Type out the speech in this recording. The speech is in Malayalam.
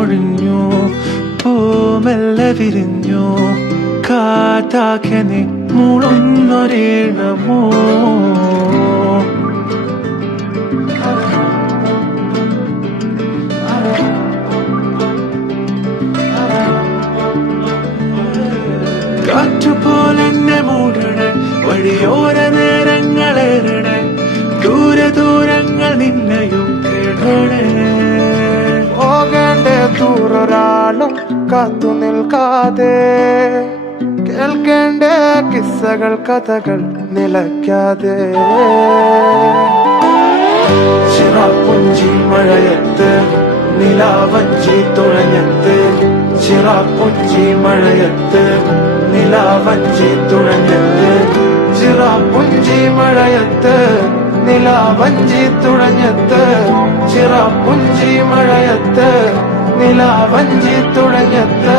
കാർമേഘമൊഴിഞ്ഞു പൂമെല്ലെ വിരിഞ്ഞു. കാറ്റാക്കെ നീ മൂളുന്നൊരീണമോ കാത്തു നിൽക്കാതെ കേൾക്കേണ്ട കിസ്സകൾ കഥകൾ നിലയ്ക്കാതെ. ചിറാപ്പുഞ്ചി മഴയത്ത് നിലാവഞ്ചി തുഴഞ്ഞത്ത്. ചിറാപ്പുഞ്ചി മഴയത്ത് നിലാവഞ്ചി തുഴഞ്ഞത്ത്. ചിറാപ്പുഞ്ചി മഴയത്ത് നിലാവഞ്ചി തുഴഞ്ഞത്ത്. ചിറാപ്പുഞ്ചി മഴയത്ത് നിലാവഞ്ചി തുഴഞ്ഞത്ത്